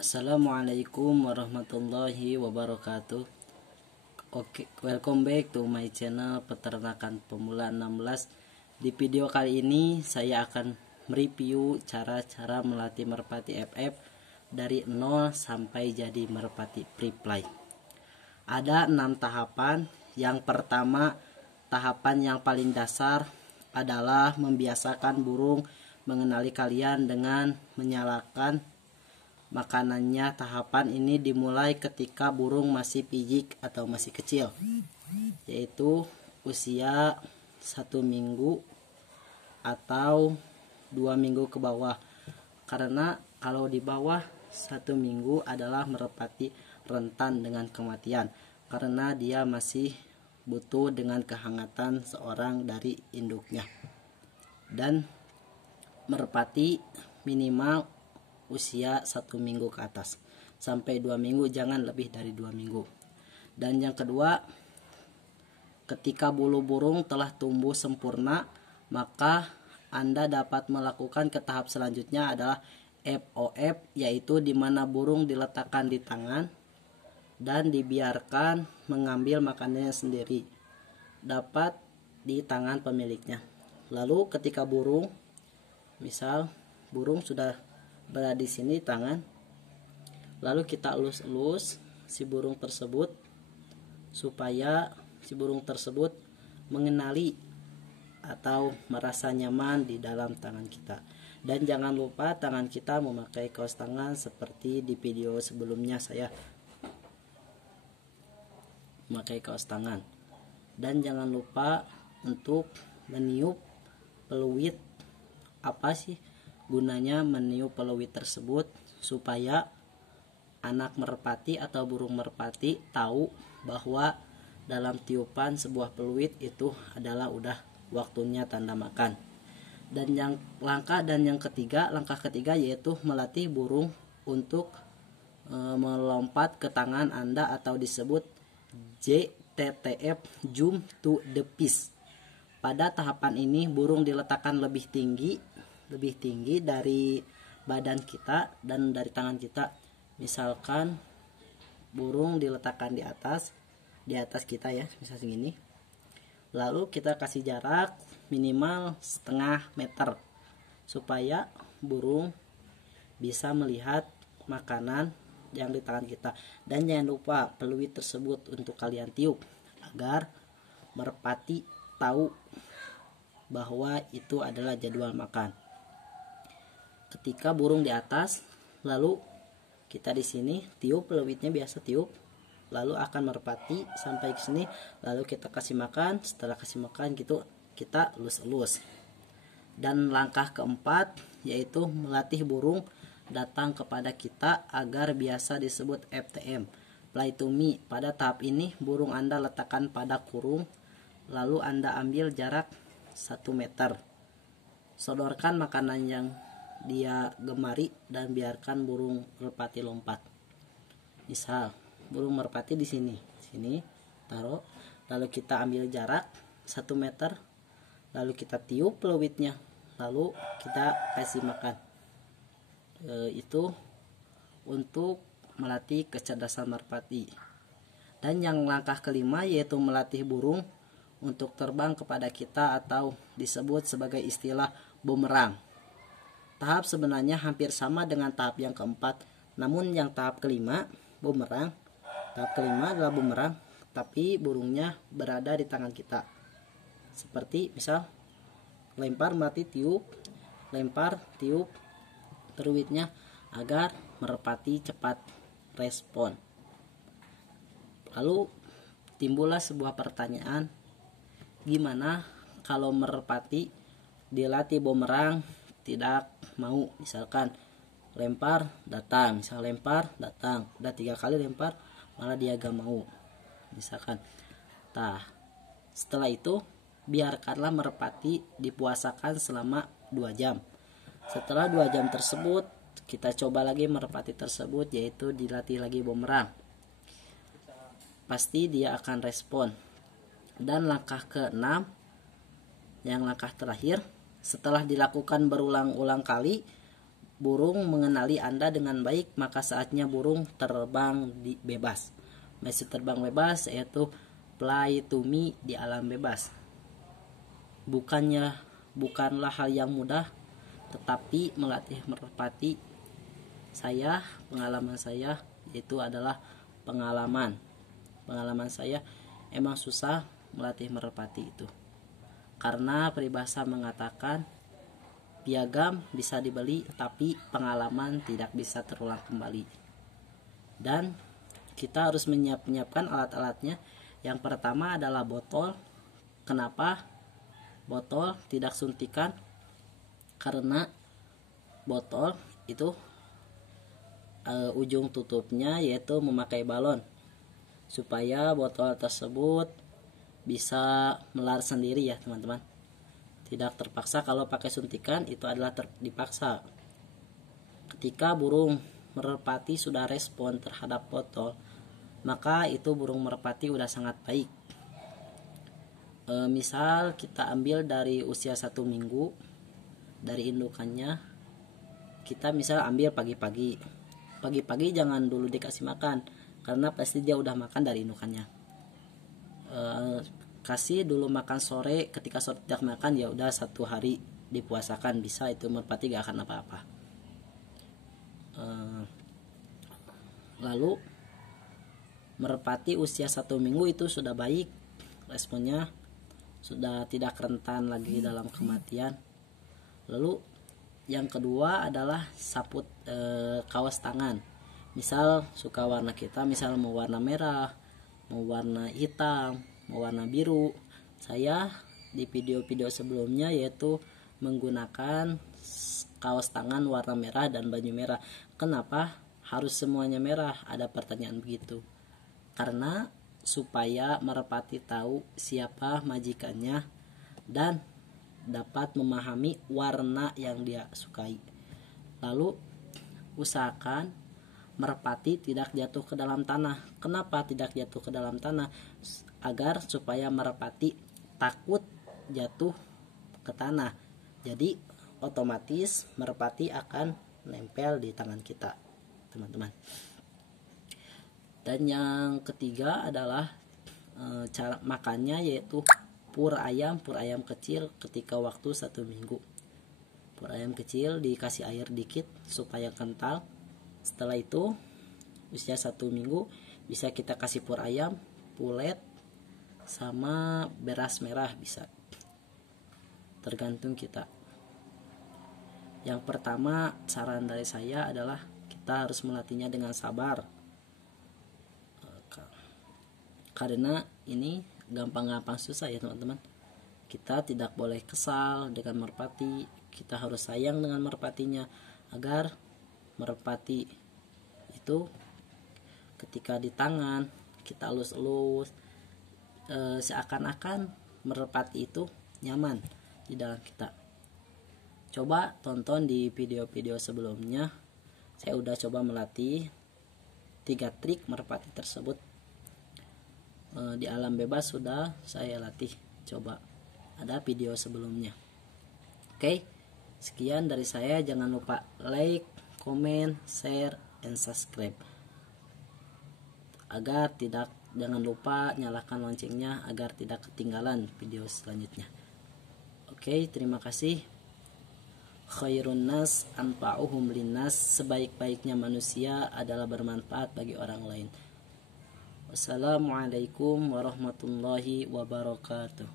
Assalamualaikum warahmatullahi wabarakatuh. Oke, welcome back to my channel Peternakan Pemula 16. Di video kali ini saya akan mereview cara-cara melatih merpati FF dari 0 sampai jadi merpati pre-fly. Ada 6 tahapan. Yang pertama, tahapan yang paling dasar adalah membiasakan burung mengenali kalian dengan menyalakan makanannya. Tahapan ini dimulai ketika burung masih pijik atau masih kecil, yaitu usia 1 minggu atau 2 minggu ke bawah. Karena kalau di bawah 1 minggu adalah merpati rentan dengan kematian, karena dia masih butuh dengan kehangatan seorang dari induknya. Dan merpati minimal usia 1 minggu ke atas sampai 2 minggu, jangan lebih dari 2 minggu. Dan yang kedua, ketika bulu burung telah tumbuh sempurna, maka Anda dapat melakukan ke tahap selanjutnya adalah FOF, yaitu dimana burung diletakkan di tangan dan dibiarkan mengambil makanannya sendiri, dapat di tangan pemiliknya. Lalu ketika burung, misal burung sudah berada di sini tangan, lalu kita elus-elus si burung tersebut supaya si burung tersebut mengenali atau merasa nyaman di dalam tangan kita. Dan jangan lupa tangan kita memakai kaos tangan seperti di video sebelumnya saya memakai kaos tangan. Dan jangan lupa untuk meniup peluit. Apa sih gunanya meniup peluit tersebut? Supaya anak merpati atau burung merpati tahu bahwa dalam tiupan sebuah peluit itu adalah udah waktunya tanda makan. Dan langkah ketiga yaitu melatih burung untuk melompat ke tangan Anda atau disebut JTTF, jump to the fish. Pada tahapan ini burung diletakkan lebih tinggi dari badan kita dan dari tangan kita. Misalkan burung diletakkan di atas kita ya, misal segini. Lalu kita kasih jarak minimal setengah meter supaya burung bisa melihat makanan yang di tangan kita. Dan jangan lupa peluit tersebut untuk kalian tiup agar merpati tahu bahwa itu adalah jadwal makan. Ketika burung di atas, lalu kita di sini tiup peluitnya, biasa tiup, lalu akan merpati sampai ke sini, lalu kita kasih makan. Setelah kasih makan gitu kita elus-elus. Dan langkah keempat yaitu melatih burung datang kepada kita agar biasa disebut FTM, fly to me. Pada tahap ini burung Anda letakkan pada kurung, lalu Anda ambil jarak 1 meter. Sodorkan makanan yang dia gemari dan biarkan burung merpati lompat. Misal burung merpati di sini taruh, lalu kita ambil jarak 1 meter, lalu kita tiup peluitnya, lalu kita kasih makan. Itu untuk melatih kecerdasan merpati. Dan yang langkah kelima yaitu melatih burung untuk terbang kepada kita atau disebut sebagai istilah bumerang. Tahap sebenarnya hampir sama dengan tahap yang keempat, namun yang tahap kelima bumerang. Tahap kelima adalah bumerang, tapi burungnya berada di tangan kita. Seperti misal lempar mati tiup, lempar tiup peluitnya agar merpati cepat respon. Lalu timbullah sebuah pertanyaan, gimana kalau merpati dilatih bumerang tidak mau? Misalkan lempar datang, udah 3 kali lempar malah dia gak mau misalkan. Setelah itu biarkanlah merpati dipuasakan selama 2 jam. Setelah 2 jam tersebut kita coba lagi merpati tersebut, yaitu dilatih lagi bumerang. Pasti dia akan respon. Dan langkah ke-6, yang langkah terakhir, setelah dilakukan berulang-ulang kali, burung mengenali Anda dengan baik, maka saatnya burung terbang bebas. Maksud terbang bebas yaitu fly to me di alam bebas. Bukanlah hal yang mudah, tetapi melatih merpati pengalaman saya itu adalah pengalaman saya emang susah melatih merpati itu. Karena peribahasa mengatakan piagam bisa dibeli tapi pengalaman tidak bisa terulang kembali. Dan kita harus menyiapkan alat-alatnya. Yang pertama adalah botol. Kenapa botol tidak suntikan? Karena botol itu ujung tutupnya yaitu memakai balon, supaya botol tersebut bisa melar sendiri ya teman-teman. Tidak terpaksa. Kalau pakai suntikan itu adalah dipaksa. Ketika burung merpati sudah respon terhadap botol, maka itu burung merpati udah sangat baik. Misal kita ambil dari usia 1 minggu dari indukannya, kita misal ambil pagi-pagi jangan dulu dikasih makan, karena pasti dia udah makan dari indukannya. Kasih dulu makan sore. Ketika sore tidak makan, ya udah 1 hari dipuasakan, bisa itu merpati gak akan apa-apa. Lalu merpati usia 1 minggu itu sudah baik responnya, sudah tidak rentan lagi dalam kematian. Lalu yang kedua adalah saput kaos tangan. Misal suka warna kita, misal mau warna merah, mau warna hitam, mau warna biru. Saya di video-video sebelumnya yaitu menggunakan kaos tangan warna merah dan baju merah. Kenapa harus semuanya merah? Ada pertanyaan begitu. Karena supaya merpati tahu siapa majikannya dan dapat memahami warna yang dia sukai. Lalu usahakan merpati tidak jatuh ke dalam tanah. Kenapa tidak jatuh ke dalam tanah? Agar supaya merpati takut jatuh ke tanah. Jadi otomatis merpati akan nempel di tangan kita, teman-teman. Dan yang ketiga adalah cara makannya, yaitu pur ayam kecil ketika waktu 1 minggu. Pur ayam kecil dikasih air dikit supaya kental. Setelah itu usia 1 minggu bisa kita kasih pur ayam, pulet, sama beras merah, bisa, tergantung kita. Yang pertama saran dari saya adalah kita harus melatihnya dengan sabar, karena ini gampang-gampang susah ya teman-teman. Kita tidak boleh kesal dengan merpati, kita harus sayang dengan merpatinya, agar merpati itu ketika di tangan kita elus-elus, seakan-akan merpati itu nyaman di dalam kita. Coba tonton di video-video sebelumnya, saya udah coba melatih 3 trik merpati tersebut. Di alam bebas sudah saya latih, coba ada video sebelumnya. Oke, sekian dari saya. Jangan lupa like, comment, share, and subscribe. Jangan lupa nyalakan loncengnya agar tidak ketinggalan video selanjutnya. Oke, terima kasih. Khairun nas anfa'uhum linnas, sebaik-baiknya manusia adalah bermanfaat bagi orang lain. Wassalamualaikum warahmatullahi wabarakatuh.